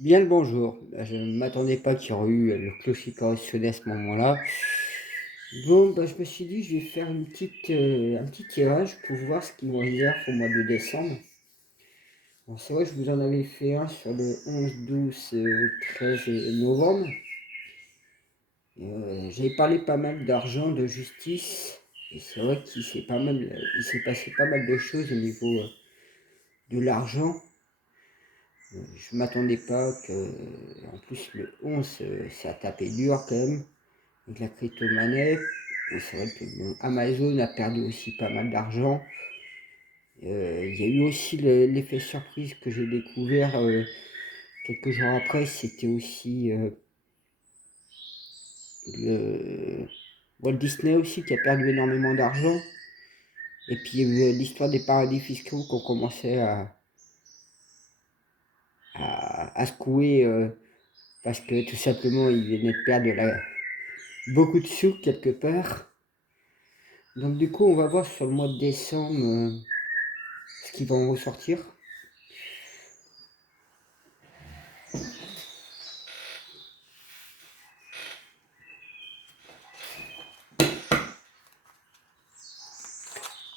Bien le bonjour. Je ne m'attendais pas qu'il y aurait eu le clocher qui aurait sonné à ce moment-là. Bon, je me suis dit, je vais faire un petit tirage pour voir ce qui me réserve au mois de décembre. Bon, c'est vrai, je vous en avais fait un sur le 11, 12, 13 novembre. J'avais parlé pas mal d'argent, de justice. Et c'est vrai il s'est passé pas mal de choses au niveau de l'argent. Je m'attendais pas que, en plus le 11, ça a tapé dur quand même. Donc la crypto-monnaie, c'est vrai que bon, Amazon a perdu aussi pas mal d'argent. Il y a eu aussi l'effet surprise que j'ai découvert quelques jours après, c'était aussi le Walt Disney aussi qui a perdu énormément d'argent. Et puis il y a eu l'histoire des paradis fiscaux qui ont commencé à secouer parce que tout simplement ils venaient de perdre beaucoup de sous quelque part. Donc du coup on va voir sur le mois de décembre ce qui va en ressortir.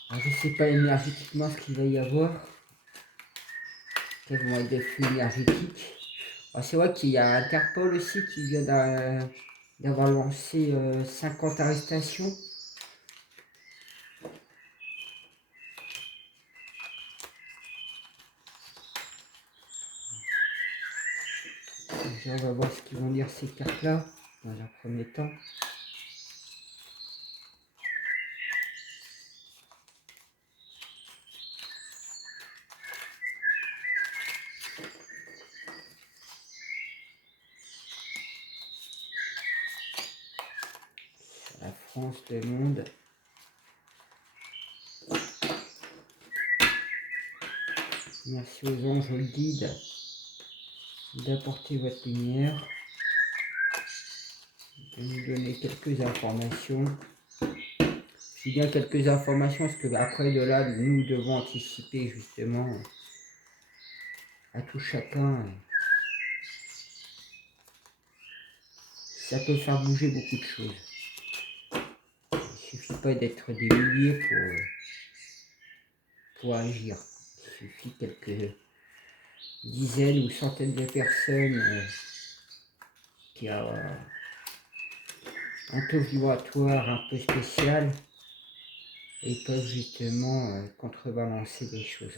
Alors, je ne sais pas énergétiquement ce qu'il va y avoir. Quels vont être des flux énergétiques. Alors, c'est vrai qu'il y a Interpol aussi qui vient d'avoir lancé 50 arrestations. Déjà, on va voir ce qu'ils vont dire ces cartes-là dans un premier temps. La France, le monde. Merci aux anges, aux guides d'apporter votre lumière, de nous donner quelques informations. Je dis bien quelques informations parce que après de là, nous devons anticiper justement à tout chacun. Ça peut faire bouger beaucoup de choses. Il ne suffit pas d'être des milliers pour agir. Il suffit quelques dizaines ou centaines de personnes qui ont un taux vibratoire un peu spécial et peuvent justement contrebalancer des choses.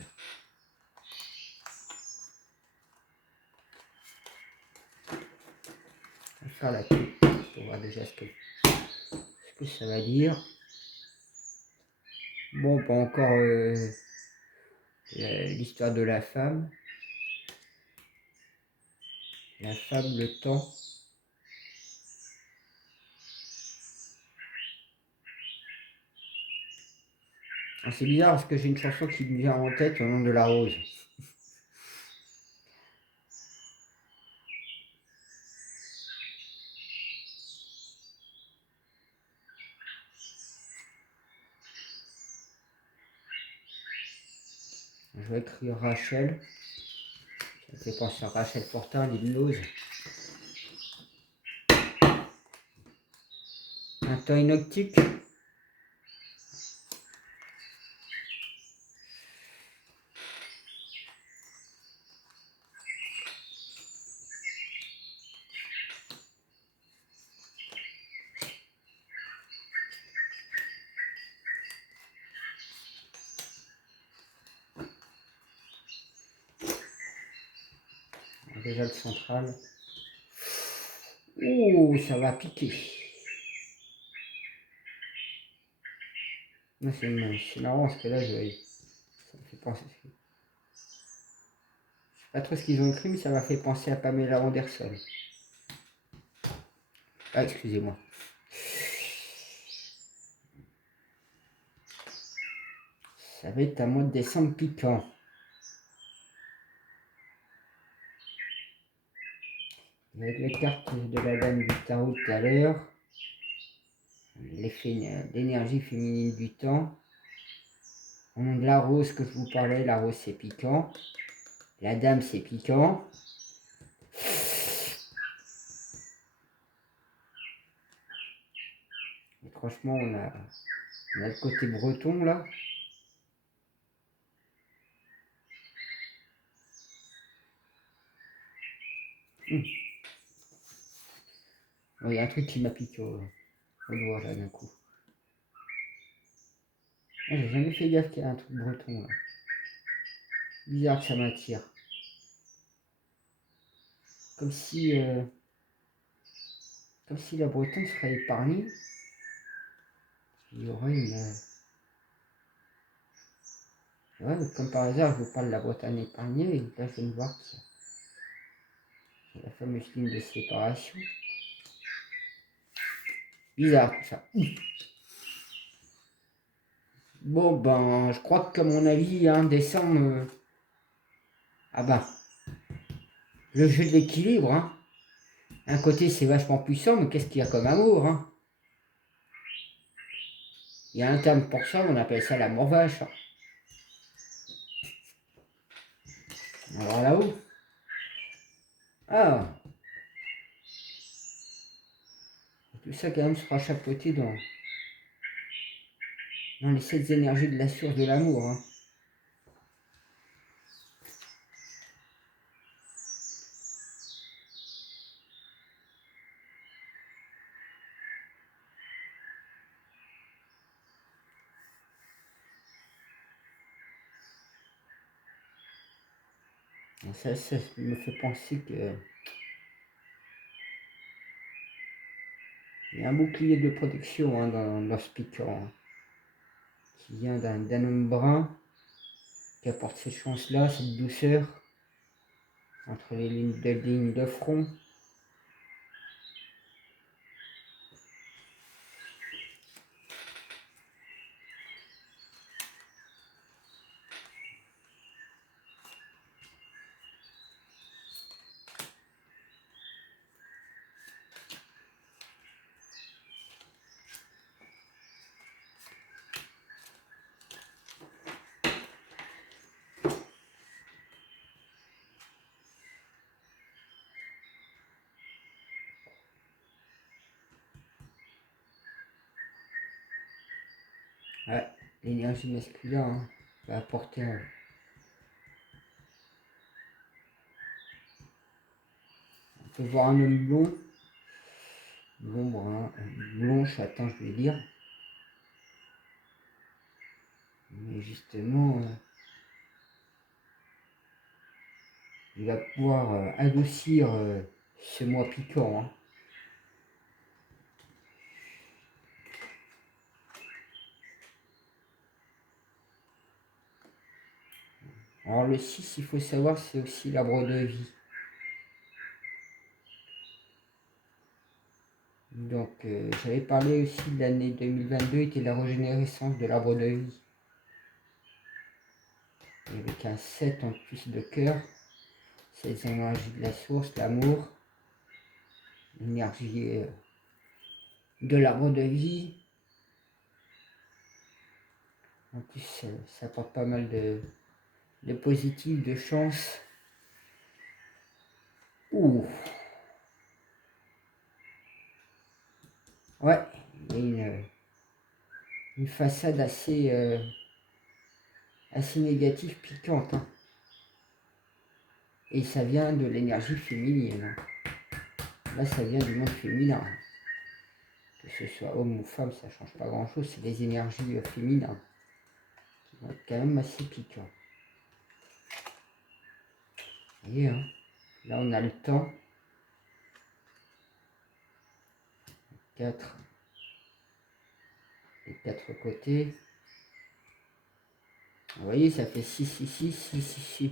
On va faire la coupe pour voir déjà ce que ça va dire. Bon, pas encore l'histoire de la femme. La femme, le temps. C'est bizarre parce que j'ai une chanson qui me vient en tête au nom de la rose. Je vais écrire Rachel. Ça me fait penser à Rachel Fortin, l'hypnose. Un temps inoptique. Déjà le central. Ouh, ça va piquer. C'est marrant parce que là, ça me fait penser. Je sais pas trop ce qu'ils ont écrit, mais ça m'a fait penser à Pamela Anderson. Ah, excusez-moi. Ça va être un mois de décembre piquant. Avec les cartes de la dame du tarot tout à l'heure. L'énergie féminine du temps. Au nom de la rose que je vous parlais, la rose c'est piquant. La dame c'est piquant. franchement, on a le côté breton là. Il y a un truc qui m'a piqué au doigt là d'un coup. J'ai jamais fait gaffe qu'il y a un truc breton là. Bizarre que ça m'attire. Comme si la Bretagne serait épargnée. Il y aurait une... Ouais, comme par hasard, je vous parle de la Bretagne épargnée, et là je viens de voir qu'il y a la fameuse ligne de séparation. Bizarre tout ça. Bon ben, je crois que, à mon avis, hein, décembre... Ah ben, le jeu de l'équilibre, hein. Un côté c'est vachement puissant, mais qu'est-ce qu'il y a comme amour, hein? Il y a un terme pour ça, on appelle ça l'amour vache. Hein. Alors là-haut. Ah, tout ça quand même sera chapeauté dans les 7 énergies de la source de l'amour. Hein. Ça me fait penser que il y a un bouclier de protection hein, dans ce piquant, hein, qui vient d'un homme brun qui apporte cette chance-là, cette douceur entre les lignes de front. Ouais, l'énergie masculine hein, va apporter un... On peut voir un homme blond, brun, blond, châtain, je vais dire. Mais justement, il va pouvoir adoucir ce mois piquant. Hein. Alors le 6, il faut savoir, c'est aussi l'arbre de vie. Donc j'avais parlé aussi de l'année 2022 était la régénérescence de l'arbre de vie. Et avec un 7 en plus de cœur, c'est l'énergie de la source, l'amour, l'énergie de l'arbre de vie. En plus ça apporte pas mal de positif, de chance. Ouh. Ouais, il y a une façade assez négative, piquante. Hein. Et ça vient de l'énergie féminine. Hein. Là, ça vient du monde féminin. Que ce soit homme ou femme, ça change pas grand chose. C'est des énergies féminines qui vont être quand même assez piquantes. Vous voyez, hein, là, on a le temps. 4 les 4 côtés. Vous voyez, ça fait 6, 6, 6, 6, 6, 6.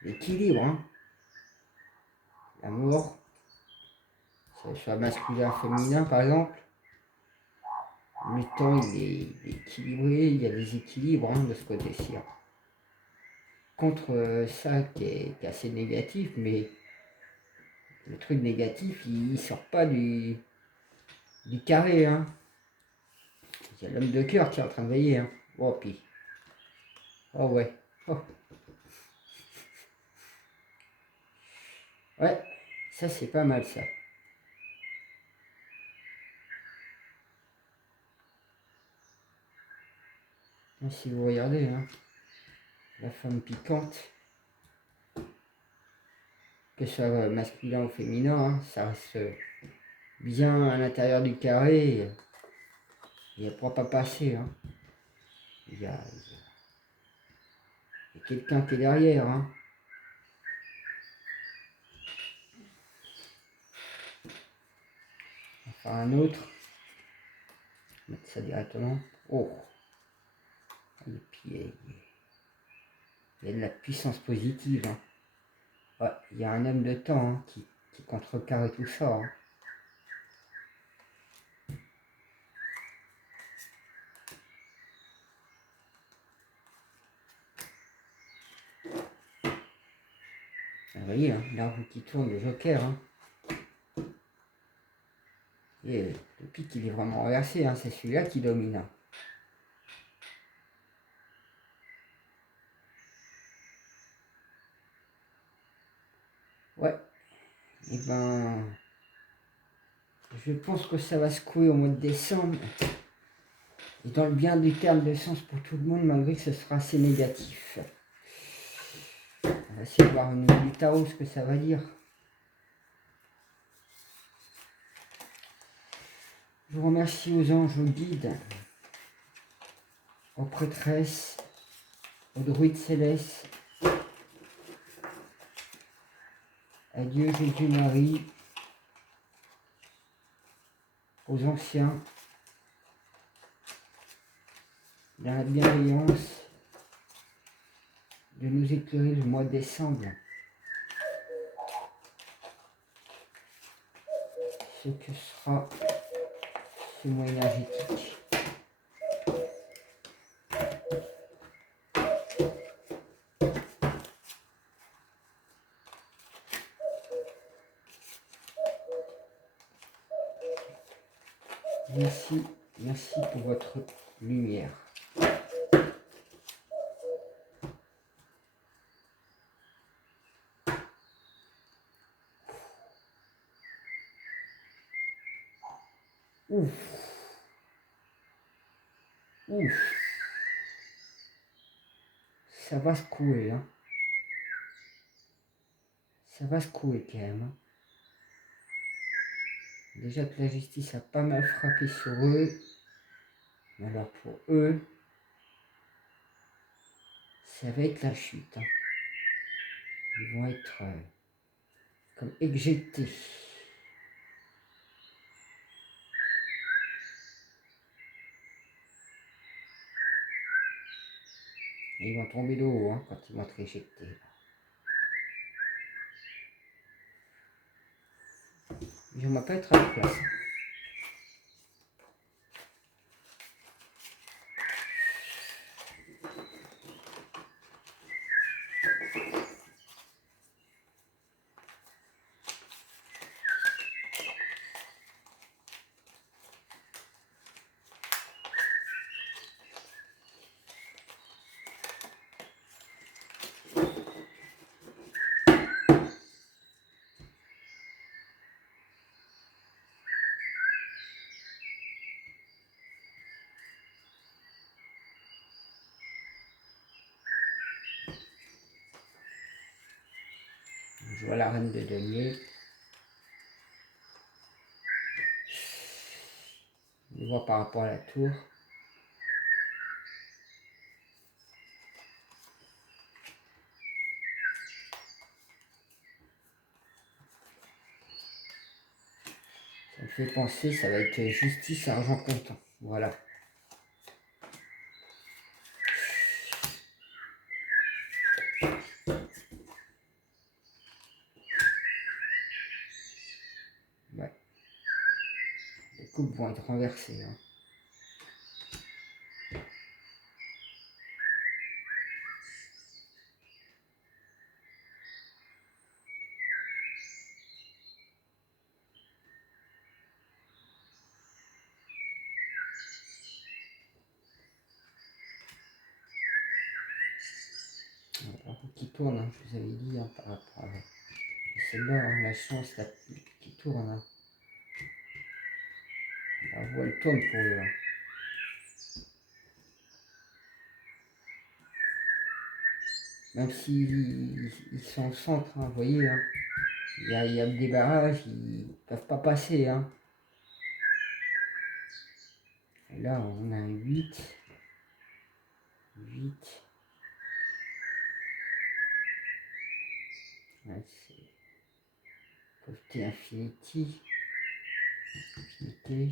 L'équilibre, hein. L'amour. Que ce soit masculin, féminin, par exemple. Le temps, il est équilibré. Il y a des équilibres hein, de ce côté-ci. Hein. Contre ça qui est assez négatif, mais le truc négatif, il sort pas du carré. Hein. Il y a l'homme de cœur qui est en train de veiller. Hein. Oh, puis. Oh, ouais. Oh. Ouais, ça, c'est pas mal, ça. Si vous regardez, hein, la femme piquante, que ce soit masculin ou féminin, hein, ça reste bien à l'intérieur du carré. Il ne pourra pas passer. Hein. Il y a quelqu'un qui est derrière. Hein. Enfin un autre. Je vais mettre ça directement. Oh. Et puis il y a de la puissance positive. Hein. Ouais, il y a un homme de temps hein, qui contrecarre tout ça. Hein. Vous voyez, hein, la roue qui tourne, le joker. Hein. Et le pic, il est vraiment renversé. Hein, c'est celui-là qui domine. Hein. Ouais. Et ben, je pense que ça va secouer au mois de décembre. Et dans le bien du terme de sens pour tout le monde, malgré que ce sera assez négatif. On va essayer de voir au niveau du tarot ce que ça va dire. Je vous remercie aux anges, aux guides, aux prêtresses, aux druides célestes, à Dieu, Jésus, Marie, aux anciens, dans la bienveillance de nous éclairer le mois de décembre. Ce que sera ce mois énergétique. Merci, merci pour votre lumière. Ouf. Ouf. Ça va secouer, hein. Ça va secouer quand même. Hein. Déjà que la justice a pas mal frappé sur eux. Mais alors pour eux, ça va être la chute. Hein. Ils vont être comme éjectés. Et ils vont tomber de haut hein, quand ils vont être éjectés. Ils ne vont pas être à la place. Je vois la reine de denier. Je vois par rapport à la tour. Ça me fait penser, ça va être justice, argent comptant. Voilà. Ouais. Les coupes vont être renversées. Hein. La roue qui tourne, hein, je vous avais dit hein, par rapport à celle-là, hein, la chance qui tourne. Hein. La roue elle tourne pour eux. Hein. même s'ils sont au centre, hein, vous voyez, hein, il y a des barrages, ils peuvent pas passer. Hein. Et là, on a un 8. 8. Ouais, c'est côté infinity. Infinité.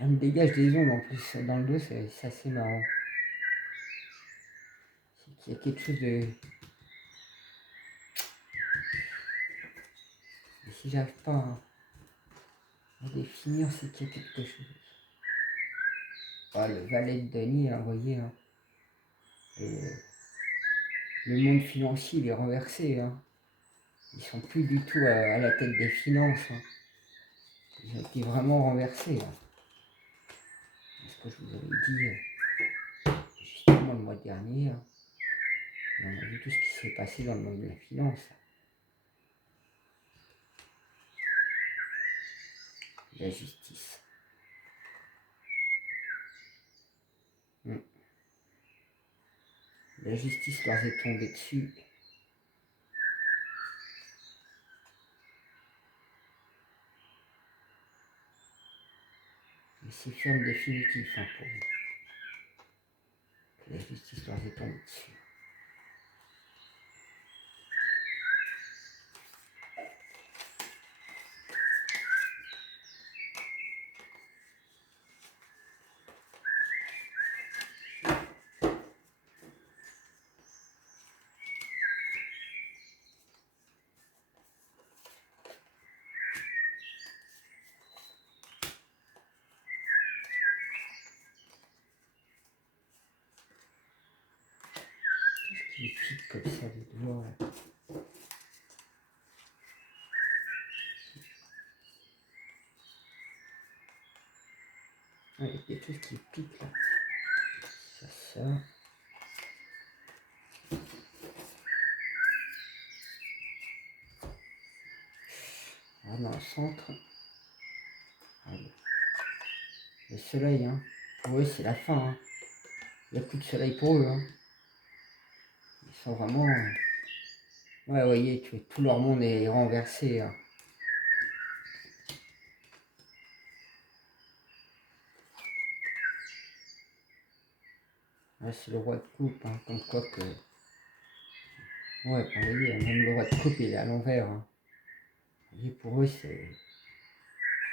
Elle me dégage des ondes en plus dans le dos, c'est assez marrant. C'est qu'il y a quelque chose de... Et si j'arrive pas à définir, c'est qu'il y a quelque chose. Ah, le valet de Denis, hein, vous voyez, hein. Le monde financier il est renversé. Hein. Ils sont plus du tout à la tête des finances. Hein. Ils ont été vraiment renversés. Hein. Ce que je vous avais dit justement le mois dernier. Hein. Et on a vu tout ce qui s'est passé dans le monde de la finance. La justice. La justice leur est tombée dessus. Mais c'est ferme définitif hein, pour vous. La justice leur est tombée dessus. Qu'est-ce qui pique comme ça les doigts là. Ah, il y a quelque chose qui pique là. Ça. Ah, dans le centre. Ah, le soleil, hein. Pour eux, c'est la fin. Hein. Il n'y a plus de soleil pour eux. Hein. Ils sont vraiment... Ouais, vous voyez, tout leur monde est renversé. Hein. Là, c'est le roi de coupe, hein, comme quoi que... Ouais, vous voyez, même le roi de coupe, il est à l'envers. Hein. Vous voyez, pour eux, c'est...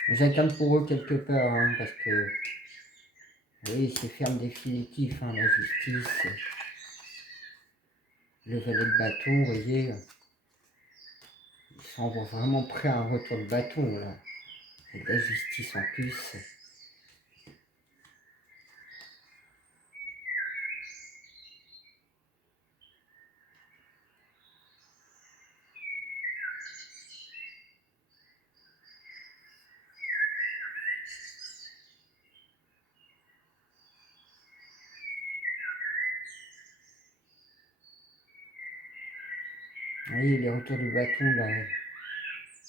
J'inquiète pour eux quelque part, hein, parce que... Oui, c'est ferme définitif, hein, la justice. Le valet de bâton, vous voyez... Ils sont vraiment prêts à un retour de bâton, là. Et de la justice en plus. Vous voyez, les retours de bâton, là...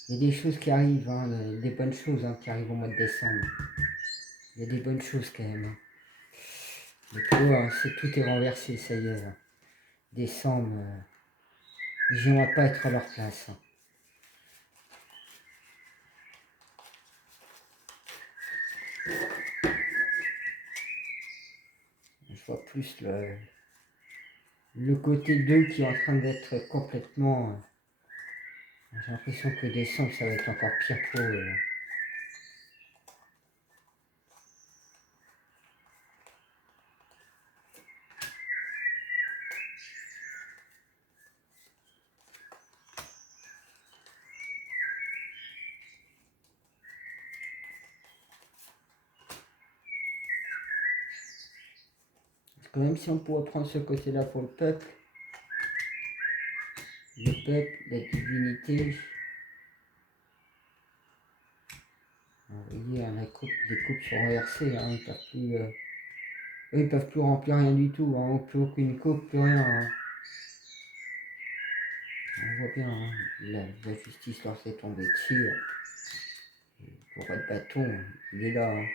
Il y a des choses qui arrivent, hein, des bonnes choses hein, qui arrivent au mois de décembre. Il y a des bonnes choses quand même. Hein. Mais pour eux, hein, tout est renversé, ça y est. Hein. Décembre, j'aimerais pas être à leur place. Hein. Je vois plus le côté d'eux qui est en train d'être complètement... j'ai l'impression que décembre, ça va être encore pire pour eux. Parce que même si on pourrait prendre ce côté-là pour le peuple, la divinité... Vous voyez, hein, les coupes sont renversées, hein, eux, ils peuvent plus remplir rien du tout, hein, plus aucune coupe, plus rien. Hein. On voit bien, hein, la justice leur s'est tombée dessus. Le roi de bâton, il est là. Hein.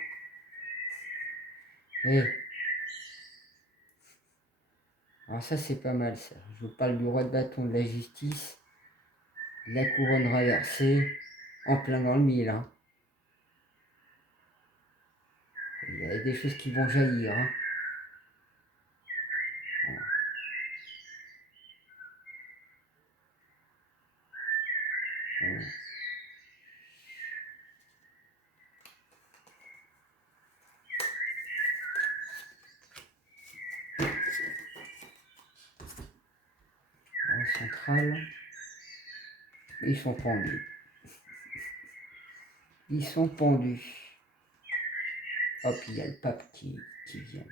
Eh. Alors ça c'est pas mal ça. Je vous parle du roi de bâton, de la justice, de la couronne renversée, en plein dans le mille. Hein. Il y a des choses qui vont jaillir. Hein. Voilà. En centrale, ils sont pendus. Ils sont pendus. Hop, il y a le pape qui vient.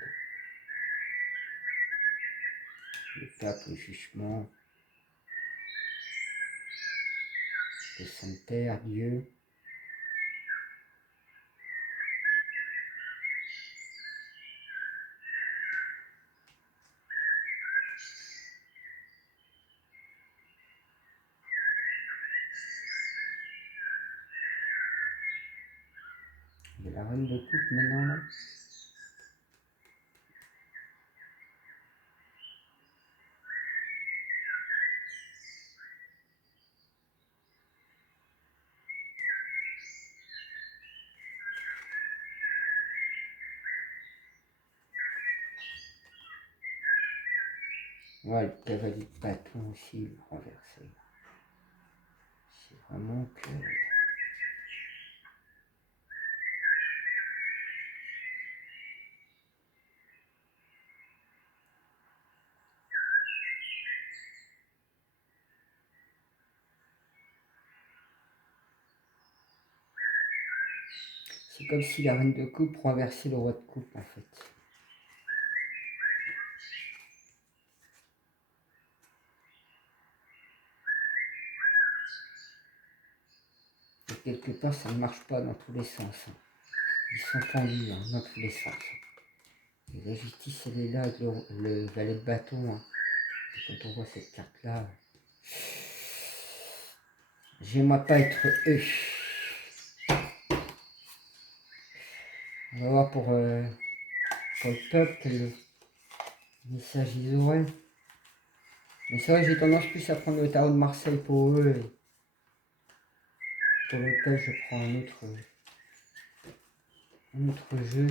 Le pape, le jugement, le Saint-Père, Dieu. Il y a la reine de coupe maintenant là. Ouais, le cavalier de bâton aussi, renversé. C'est vraiment que... C'est comme si la reine de coupe renversait le roi de coupe en fait. Et quelque part, ça ne marche pas dans tous les sens. Hein. Ils sont pendus hein, dans tous les sens. Et la justice, elle est là avec le valet de bâton. Hein. Et quand on voit cette carte-là, j'aimerais pas être eux. On va voir pour le peuple quel message ils auraient. Mais c'est vrai que j'ai tendance plus à prendre le tarot de Marseille pour eux. Et pour le peuple, je prends un autre jeu.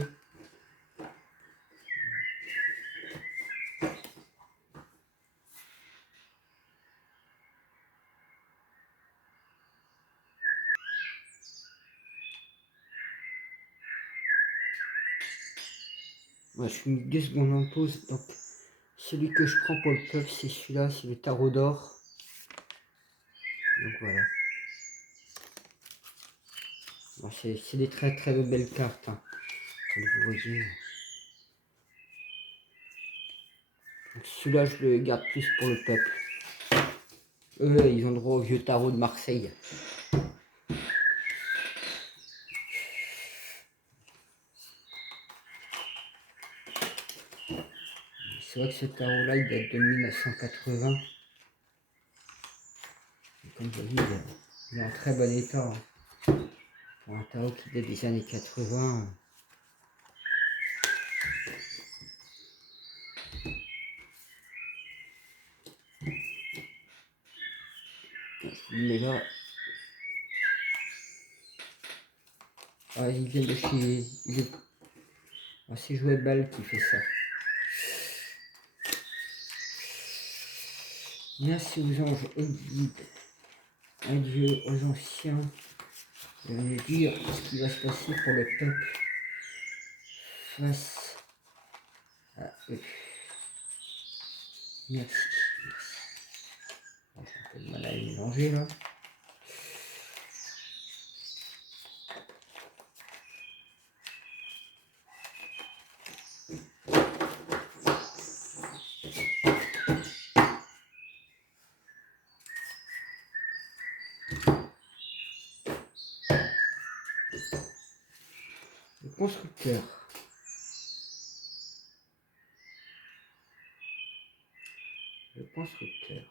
Moi, je suis mis 2 secondes en pause. Donc, celui que je prends pour le peuple, c'est celui-là, c'est le tarot d'or. Donc voilà. Bon, c'est des très très belles cartes. Hein, comme vous voyez. Donc celui-là, je le garde plus pour le peuple. Eux, ils ont droit au vieux tarot de Marseille. C'est vrai que ce tarot-là, il date de 1980. Et comme vous voyez, il est en très bon état. Hein. Pour un tarot qui date des années 80. Je vous le mets là. Ah, il vient de chez... Ah, c'est Jouet Balle qui fait ça. Merci aux anges, aux guides, adieu aux anciens, de nous dire ce qui va se passer pour le peuple face à eux. Merci. J'ai un peu de mal à les mélanger là. Le constructeur. Le constructeur.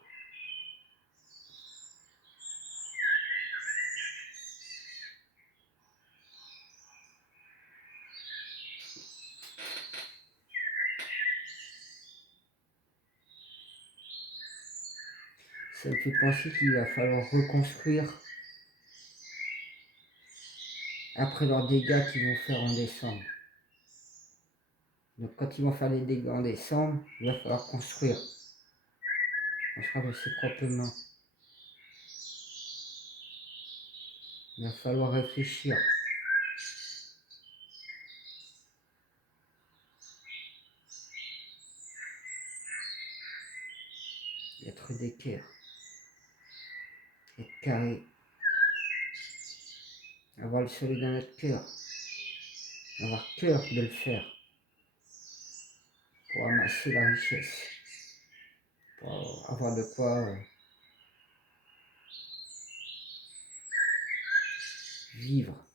Ça me fait penser qu'il va falloir reconstruire après leurs dégâts qu'ils vont faire en décembre. Donc quand ils vont faire les dégâts en décembre, il va falloir construire. On sera de ses propres mains. Il va falloir réfléchir. Être d'équerre. Être carré. Avoir le soleil dans notre cœur. Avoir cœur de le faire. Pour amasser la richesse. Pour avoir de quoi vivre.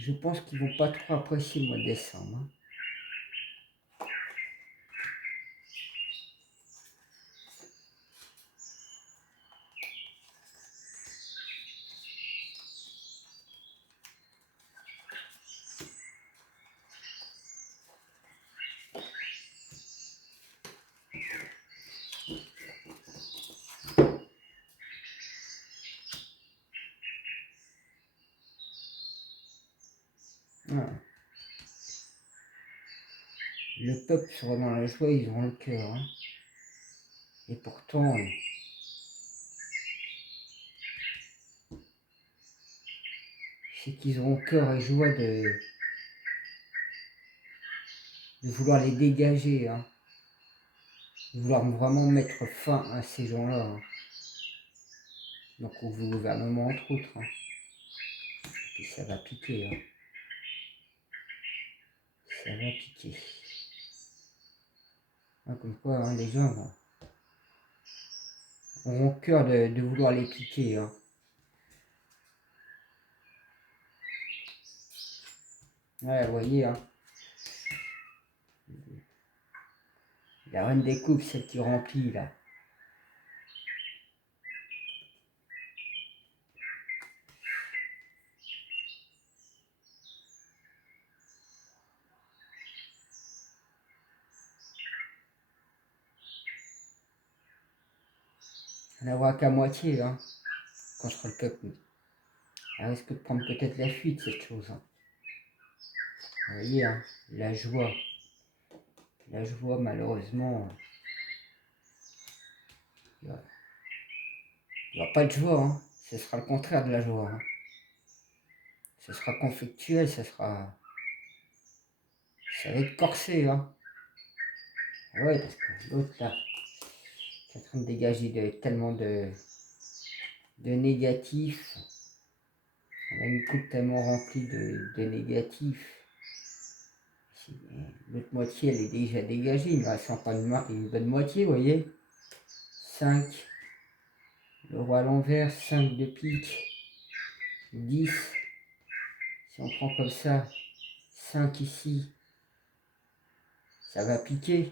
Je pense qu'ils vont pas trop apprécier le mois de décembre. Hein. Voilà. Le peuple sera dans la joie, ils auront le cœur. Hein. Et pourtant, c'est qu'ils auront cœur et joie de vouloir les dégager. Hein. De vouloir vraiment mettre fin à ces gens-là. Hein. Donc au gouvernement entre autres. Hein. Et ça va piquer. Hein. Ça va piquer. Hein, comme quoi hein, les gens auront cœur de vouloir les piquer. Hein. Ouais, vous voyez. Hein. La reine des coupes, celle qui remplit là. Elle n'aura qu'à moitié. Hein. Quand sera le peuple. Elle risque de prendre peut-être la fuite cette chose. Hein. Vous voyez, hein, la joie. La joie, malheureusement, il n'y aura pas de joie. Hein. Ce sera le contraire de la joie. Hein. Ce sera conflictuel, ça va être corsé. Hein. Ah ouais, parce que l'autre là, est en train de dégager tellement de négatifs. Elle a une coupe tellement remplie de négatifs. L'autre moitié, elle est déjà dégagée. Il ne reste encore une bonne moitié, vous voyez. 5. Le roi à l'envers, 5 de pique. 10. Si on prend comme ça, 5 ici, ça va piquer.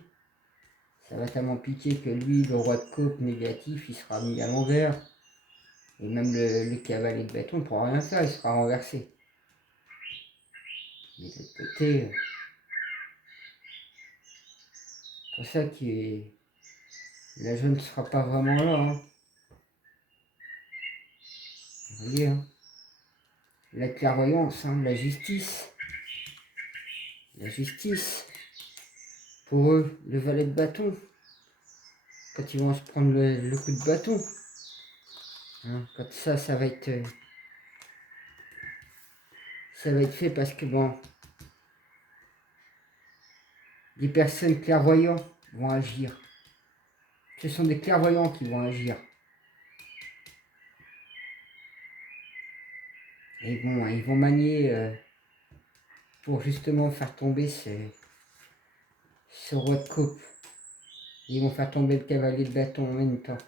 Ça va tellement piquer que lui, le roi de coupe négatif, il sera mis à l'envers. Et même le cavalier de bâton ne pourra rien faire, il sera renversé. Mais de l'autre côté, c'est pour ça que la jeune ne sera pas vraiment là. Hein. Vous voyez, hein. La clairvoyance, hein, la justice. La justice. Pour eux, le valet de bâton. Quand ils vont se prendre le coup de bâton. Hein, quand ça va être... ça va être fait parce que bon... des personnes clairvoyantes vont agir. Ce sont des clairvoyants qui vont agir. Et bon, ils vont manier pour justement faire tomber ce roi de coupe. Ils vont faire tomber le cavalier de bâton en même temps.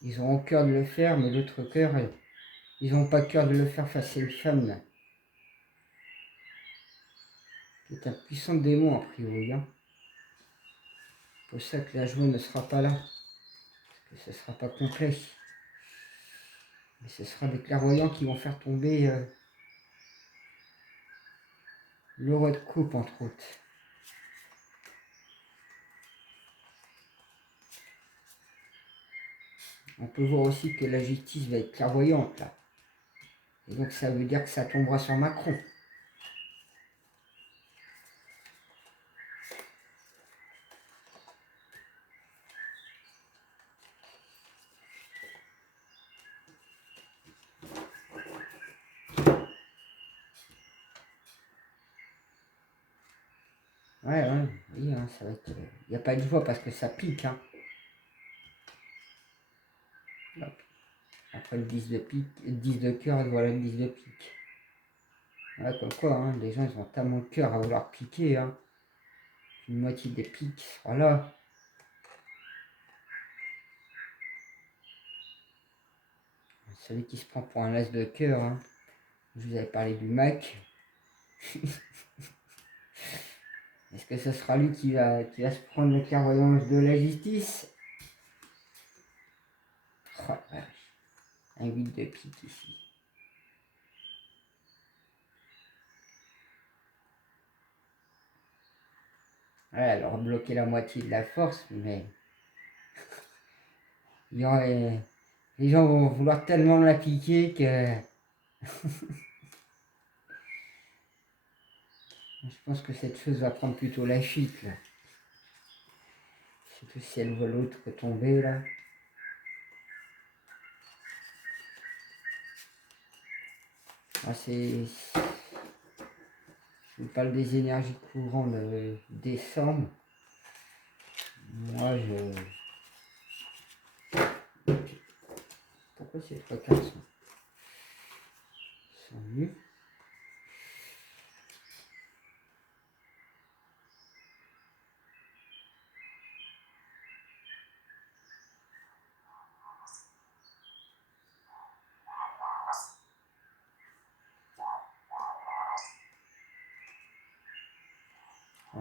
Ils auront cœur de le faire, mais l'autre cœur, ils n'ont pas cœur de le faire face à une femme, là. C'est un puissant démon, a priori. Hein. C'est pour ça que la joie ne sera pas là. Parce que ce ne sera pas complet. Mais ce sera des clairvoyants qui vont faire tomber le roi de coupe, entre autres. On peut voir aussi que la justice va être clairvoyante, là. Et donc ça veut dire que ça tombera sur Macron. Ouais, oui, hein, ça va être... Il n'y a pas de joie parce que ça pique, hein. Hop. Après le 10 de pique, le 10 de cœur, voilà le 10 de pique. Ouais, comme quoi, hein, les gens, ils ont tellement de cœur à vouloir piquer, hein. Une moitié des piques sera là. Celui qui se prend pour un as de cœur, hein. Je vous avais parlé du Mac. Est-ce que ce sera lui qui va se prendre la clairvoyance de la justice? Oh, un 8 de pique ici. Voilà, alors bloquer la moitié de la force, mais il y aurait... les gens vont vouloir tellement la piquer que... je pense que cette chose va prendre plutôt la fuite, là. Surtout si elle voit l'autre tomber, là. Ah, c'est... Je vous parle des énergies courantes de décembre. Moi, je... Pourquoi ces trois cartes sont nues?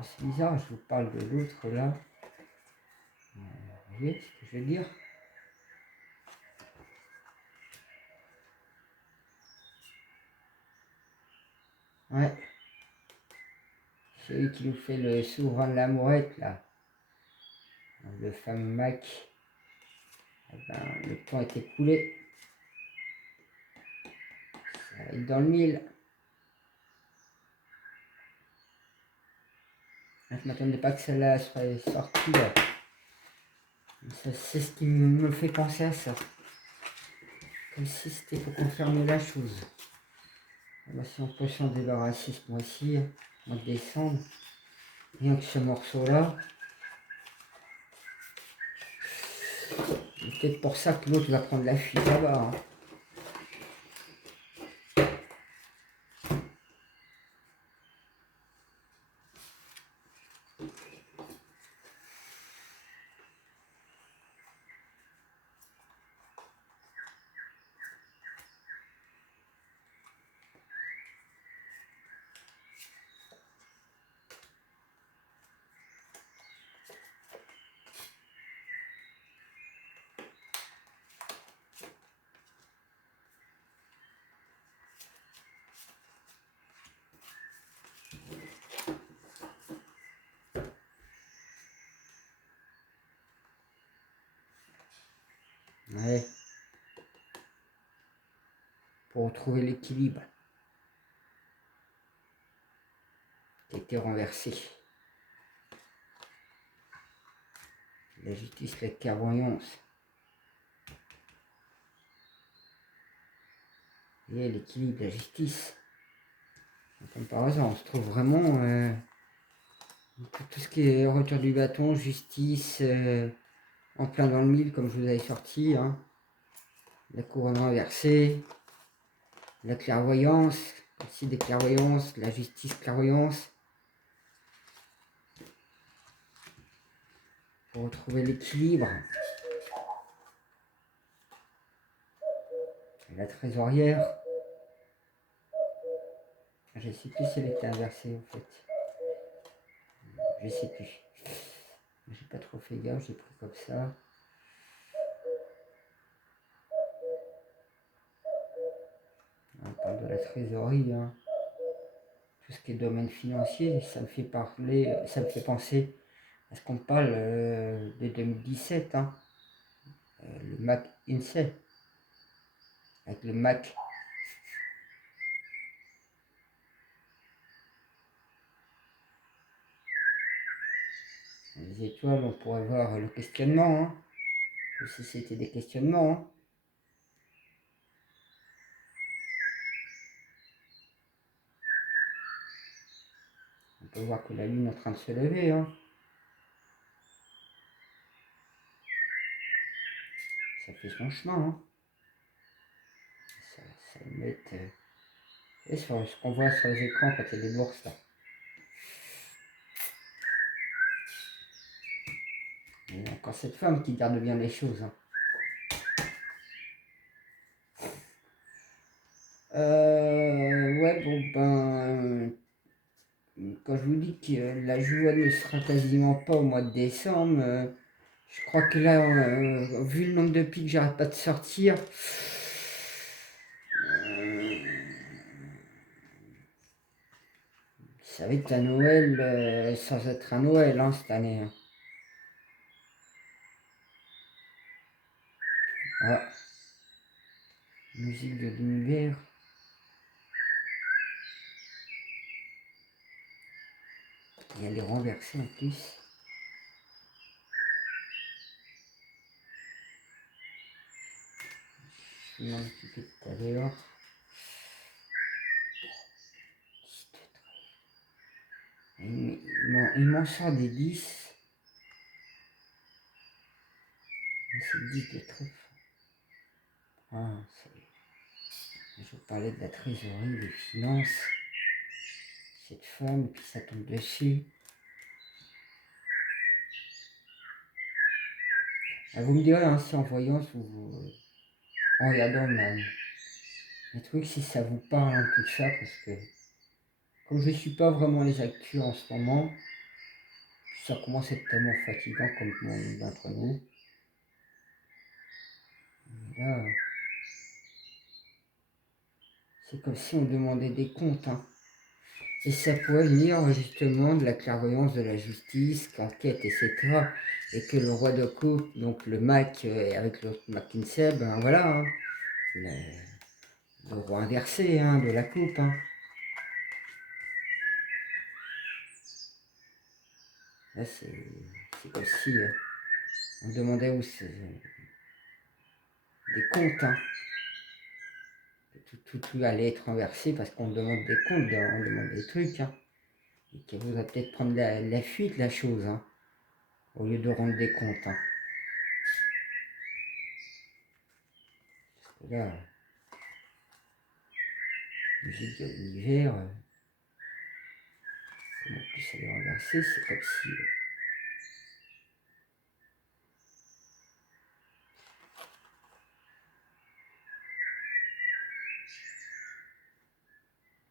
C'est bizarre, je vous parle de l'autre là. Vous voyez ce que je veux dire? Ouais. C'est lui qui nous fait le souverain de l'amourette là. Le fameux Mac. Eh ben, le temps est écoulé. Ça va être dans le mille. Je ne m'attendais pas que celle-là soit sortie là. C'est ce qui me fait penser à ça. Comme si c'était pour confirmer la chose. Si on peut s'en débarrasser ce mois-ci, mois de décembre, rien que ce morceau-là. C'est peut-être pour ça que l'autre va prendre la fuite là-bas. Hein. Ouais. Pour retrouver l'équilibre qui a été renversé. La justice, la clairvoyance. Et l'équilibre, la justice. En comparaison, on se trouve vraiment tout ce qui est retour du bâton, justice, en plein dans le mille, comme je vous avais sorti. Hein. La couronne renversée, la clairvoyance, aussi des clairvoyances, la justice clairvoyance. pour retrouver l'équilibre. La trésorière. Je sais plus si elle était inversée en fait. Je sais plus. J'ai pas trop fait gaffe, j'ai pris comme ça. On parle de la trésorerie, hein. Tout ce qui est domaine financier, ça me fait parler, ça me fait penser à ce qu'on parle de 2017, hein. Le Mac INSEE, avec le Mac. Les étoiles, on pourrait voir le questionnement, hein. Comme si c'était des questionnements, hein. On peut voir que la lune est en train de se lever, hein. Ça fait son chemin, hein. Ça met et sur ce qu'on voit sur les écrans quand il y a des bourses là. Il y a encore cette femme qui garde bien les choses, hein. Ouais, bon ben, quand je vous dis que la joie ne sera quasiment pas au mois de décembre, je crois que là, vu le nombre de pics que j'arrête pas de sortir, ça va être un Noël sans être un Noël, hein, cette année, hein. Ah, musique de l'univers. Et elle est renversée en plus. Je m'en occupais tout à l'heure. Il m'en sort des 10. Mais c'est 10 de trèfle. Ah, je vous parlais de la trésorerie, des finances. Cette femme, et puis ça tombe dessus. Ah, vous me direz, hein, si en voyant, en regardant mes trucs, si ça vous parle, hein, tout ça, parce que comme je ne suis pas vraiment les actus en ce moment, ça commence à être tellement fatigant comme tout le monde d'entre nous. Et là, c'est comme si on demandait des comptes, hein. Et ça pourrait venir justement de la clairvoyance de la justice, qu'enquête, etc. Et que le roi de coupe, donc le Mac, avec l'autre McKinsey, ben voilà, hein, le roi inversé, hein, de la coupe, hein. Là, c'est comme si on demandait où c'est des comptes, hein. Tout allait être renversé parce qu'on demande des comptes, on demande des trucs, hein. Et qu'elle voudrait peut-être prendre la fuite, la chose, hein, au lieu de rendre des comptes, hein. Parce que là, musique de l'univers, comme en plus elle est renversée, c'est comme si...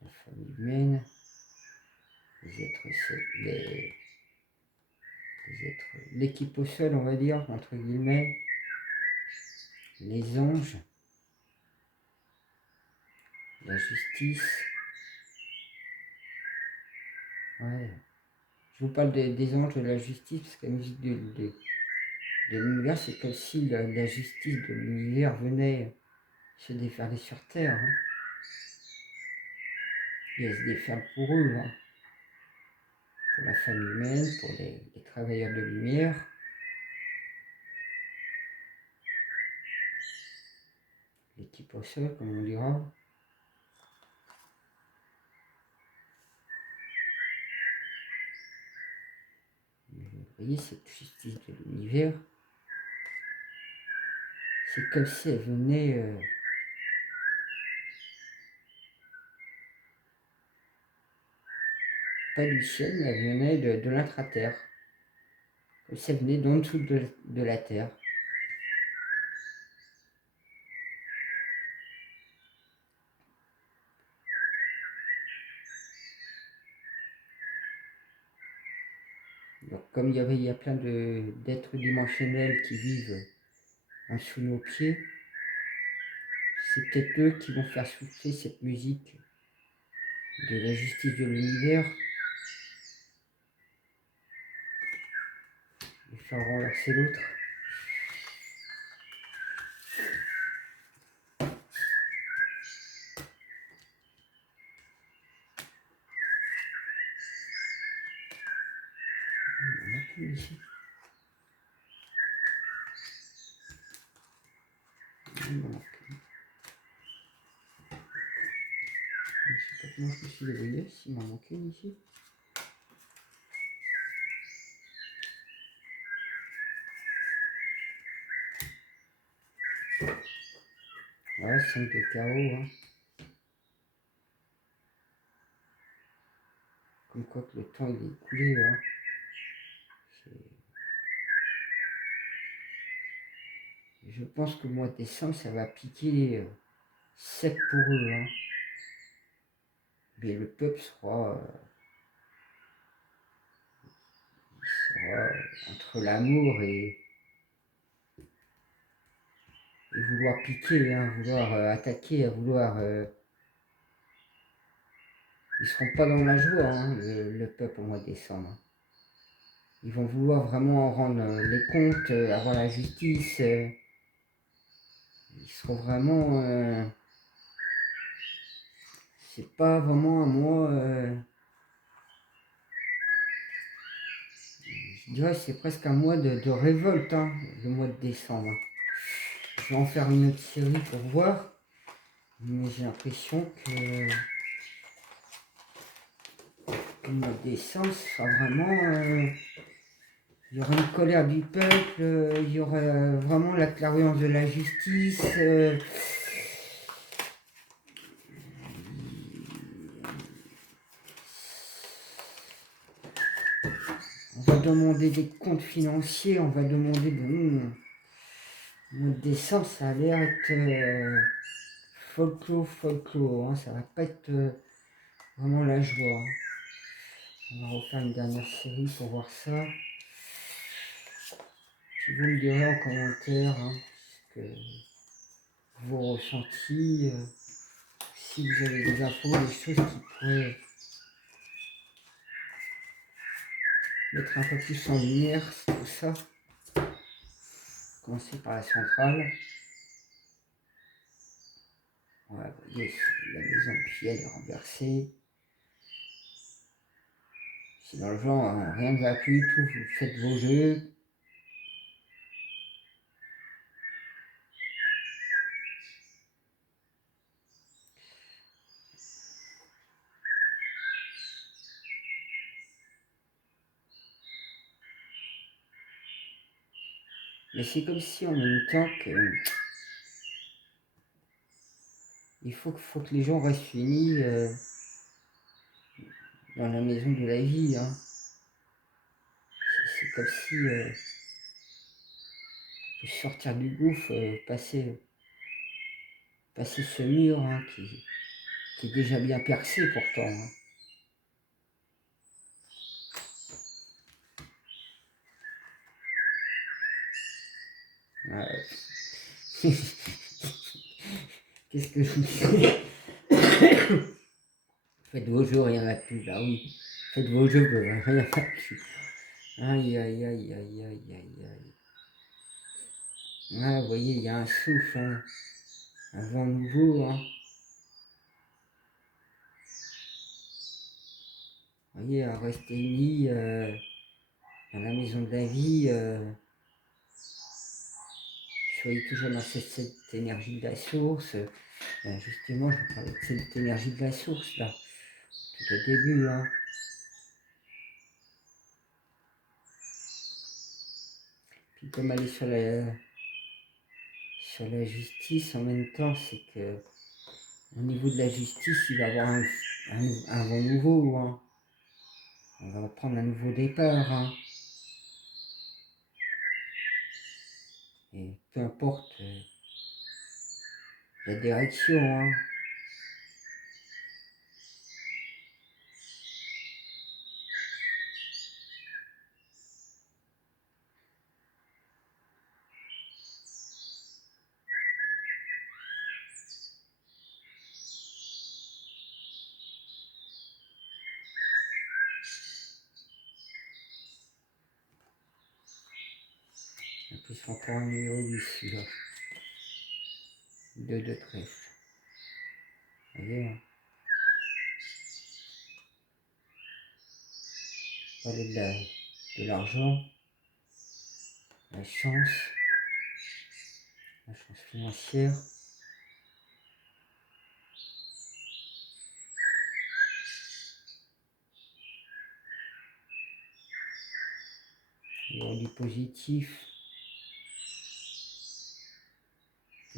la famille humaine, les êtres, l'équipe au sol, on va dire, entre guillemets, les anges, la justice. Ouais. Je vous parle des anges de la justice, parce que la musique de l'univers, c'est comme si la justice de l'univers venait se déferler sur Terre, hein. Et elle se déferle pour eux, hein. Pour la famille humaine, pour les travailleurs de lumière. L'équipe au sol, comme on dira. Vous voyez cette justice de l'univers, c'est comme si elle venait pas du ciel, mais elle venait de l'intra-terre. comme si elle venait d'en dessous de la terre. Donc, comme il y a plein d'êtres dimensionnels qui vivent en dessous de nos pieds, c'est peut-être eux qui vont faire souffler cette musique de la justice de l'univers et faire renverser l'autre. On a plus ici. Je sais pas comment je me suis débrouillé, s'il m'en manque une ici. Ouais, 5 de carreau, hein. Comme quoi que le temps il est écoulé, hein. Je pense que le mois de décembre, ça va piquer sec pour eux, hein. Mais le peuple sera entre l'amour et vouloir piquer, hein, vouloir attaquer, à vouloir... ils seront pas dans la joie, hein, le peuple au mois de décembre. Ils vont vouloir vraiment rendre les comptes, avoir la justice. Ils seront vraiment... c'est pas vraiment un mois... je dirais que c'est presque un mois de révolte, hein, le mois de décembre. Je vais en faire une autre série pour voir. Mais j'ai l'impression que le mois de décembre sera vraiment... il y aura une colère du peuple, il y aura vraiment la clairvoyance de la justice. On va demander des comptes financiers, on va demander le mois de décembre, ça a l'air être folklore, hein, ça va pas être vraiment la joie. Hein. On va refaire une dernière série pour voir ça. Puis vous me direz en commentaire hein, ce que vos ressentis, si vous avez des infos, des choses qui pourraient mettre un peu plus en lumière tout ça. Commencer par la centrale. Voilà, vous voyez, la maison puis elle est renversée. C'est dans le genre, hein, rien ne va plus, tout, vous faites vos jeux. Mais c'est comme si en même temps que il faut que les gens restent unis dans la maison de la vie. Hein. C'est comme si faut sortir du gouffre, passer ce mur hein, qui est déjà bien percé pourtant. Hein. Ouais. Qu'est-ce que je vous dis? Faites vos jeux, rien ne va plus. Bah oui, faites vos jeux, rien ne va plus. Aïe, aïe, aïe, aïe, aïe, aïe, aïe. Ah, vous voyez, il y a un souffle, hein, un vent nouveau. Hein. Vous voyez, à rester unis dans la maison de la vie. Soyez toujours dans cette énergie de la source. Justement, je vous parlais de cette énergie de la source, là, tout au début. Hein. Puis comme aller sur la justice, en même temps, c'est que au niveau de la justice, il va y avoir un vent nouveau. Hein. On va prendre un nouveau départ. Hein. peu importe la direction, hein. En plus, encore un numéro ici, là. 2 de trèfle. Vous voyez, hein. Parler de l'argent, la chance financière. Et on dit positif.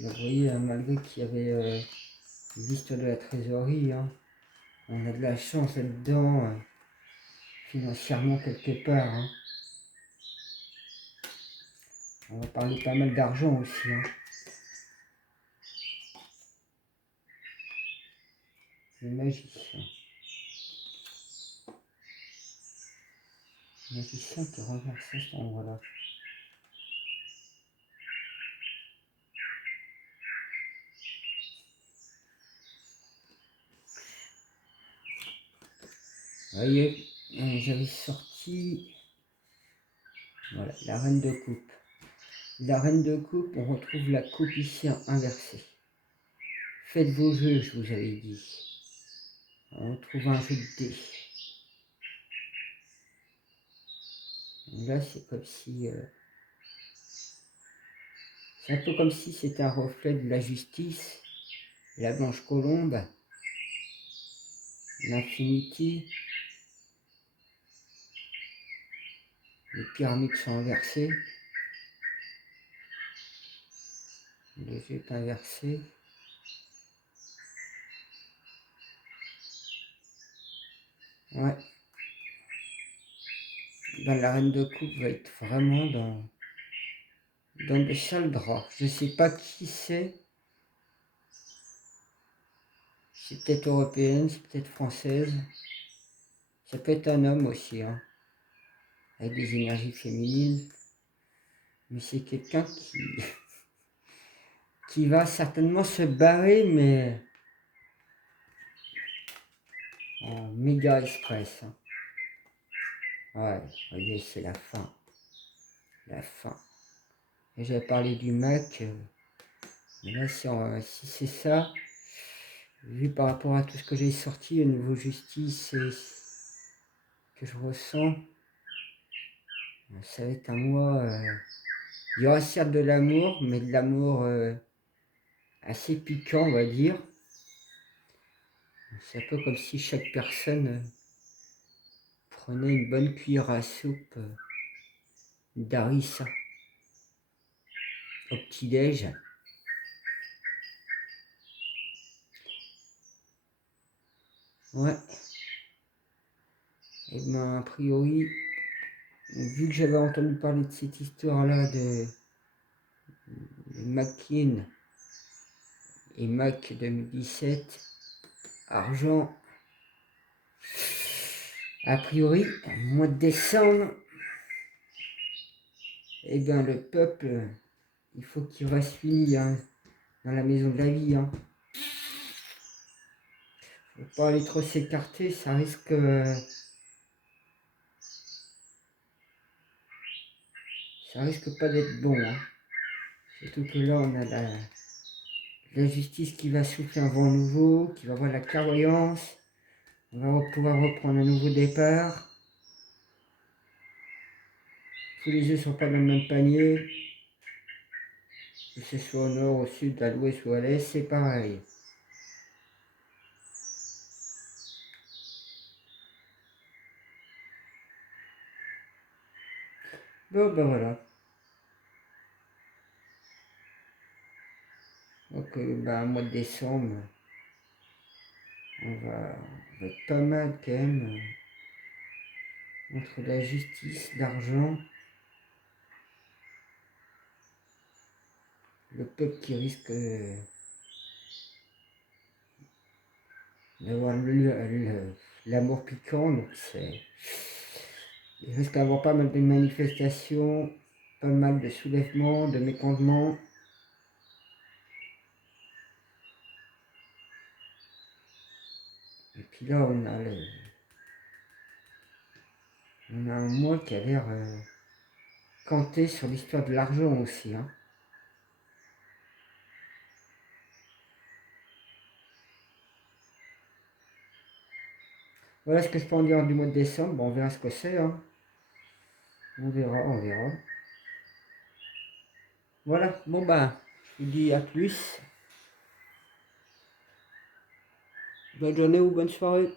Vous voyez, hein, malgré qu'il y avait l'histoire de la trésorerie, hein, on a de la chance là-dedans, financièrement quelque part, hein. On va parler pas mal d'argent aussi, hein. Le magicien. Le magicien qui renverse cet endroit-là. Vous voyez, j'avais sorti, voilà, la reine de coupe. La reine de coupe, on retrouve la coupe ici inversée. Faites vos jeux, je vous avais dit. On retrouve un jeu de dés. Là, c'est comme si... c'est un peu comme si c'était un reflet de la justice, la blanche colombe, l'infinity. Les pyramides sont inversées. Les jeux inversés. Ouais. Ben, la reine de coupe va être vraiment dans de sales draps. Je ne sais pas qui c'est. C'est peut-être européenne, c'est peut-être française. Ça peut être un homme aussi, hein, avec des énergies féminines. Mais c'est quelqu'un qui va certainement se barrer, mais en méga express, hein. Ouais, vous voyez, c'est la fin. La fin. Et j'avais parlé du Mac. Mais là, si c'est ça, vu par rapport à tout ce que j'ai sorti au niveau justice et que je ressens, ça va être un mois. Il y aura certes de l'amour, mais de l'amour assez piquant, on va dire. C'est un peu comme si chaque personne prenait une bonne cuillère à soupe d'harissa au petit-déj. Ouais. Et ben, a priori, vu que j'avais entendu parler de cette histoire-là de McKean et Mac 2017, argent, a priori, mois de décembre, et bien le peuple, il faut qu'il reste uni, hein, dans la maison de la vie, hein. Faut pas aller trop s'écarter, ça risque pas d'être bon, hein. Surtout que là, on a la justice qui va souffler un vent nouveau, qui va avoir la clairvoyance. On va pouvoir reprendre un nouveau départ. Tous les œufs ne sont pas dans le même panier. Que ce soit au nord, au sud, à l'ouest ou à l'est, c'est pareil. Bon, ben voilà. Donc, ben, mois de décembre, on va être pas mal quand même. Entre la justice, l'argent. le peuple qui risque d'avoir l'amour piquant, donc il risque d'avoir pas mal de manifestations, pas mal de soulèvements, de mécontentements. Et puis là, on a un mois qui a l'air canté sur l'histoire de l'argent aussi. Hein. Voilà ce que je peux en dire du mois de décembre. Bon, on verra ce que c'est. Hein. On verra, on verra. Voilà, bon bah, je vous dis à plus. Bonne journée ou bonne soirée.